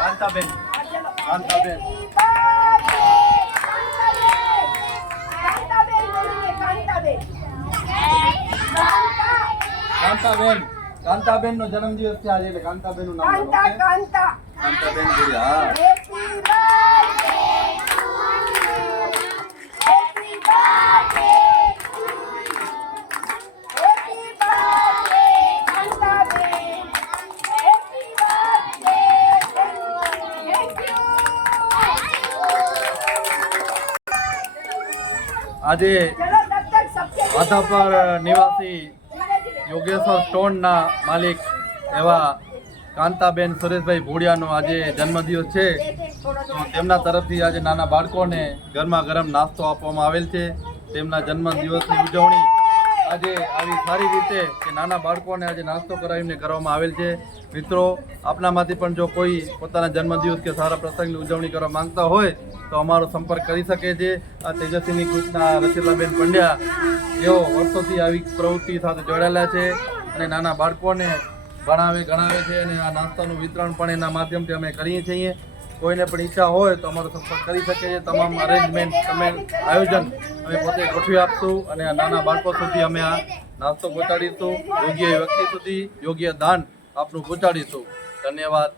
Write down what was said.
કાંતાબેન કાંતાબેન કાંતાબેન કાંતાબેન નો જન્મદિવસ છે આજે એટલે કાંતાબેન નું નામ કાંતાબેન ગુડિયા આજે માધાપર નિવાસી યોગેશ્વર સ્ટોનના માલિક એવા કાંતાબેન સુરેશભાઈ ભોડિયાનો આજે જન્મદિવસ છે. તો તેમના તરફથી આજે નાના બાળકોને ગરમા ગરમ નાસ્તો આપવામાં આવેલ છે. તેમના જન્મદિવસની ઉજવણી આજે આવી સારી રીતે કે નાના બાળકોને આજે નાસ્તો કરાવીને કરવામાં આવેલ છે. મિત્રો, આપનામાંથી પણ જો કોઈ પોતાના જન્મદિવસ કે સારા પ્રસંગની ઉજવણી કરવા માંગતા હોય તો અમારો સંપર્ક કરી શકે છે. આ તેજસ્વીની ગ્રુપના રસીલાબેન પંડ્યા જેઓ વર્ષોથી આવી પ્રવૃત્તિ સાથે જોડાયેલા છે અને નાના બાળકોને ભણાવે ગણાવે છે અને આ નાસ્તાનું વિતરણ પણ એના માધ્યમથી અમે કરીએ છીએ. કોઈને પણ ઈચ્છા હોય તો અમારો સંપર્ક કરી શકે છે. તમામ અરેન્જમેન્ટ આયોજન અમે પોતે ગોઠવી આપશું અને આ નાના બાળકો સુધી અમે આ નાસ્તો પહોંચાડીશું. યોગ્ય વ્યક્તિ સુધી યોગ્ય દાન આપનું પહોંચાડીશું. ધન્યવાદ.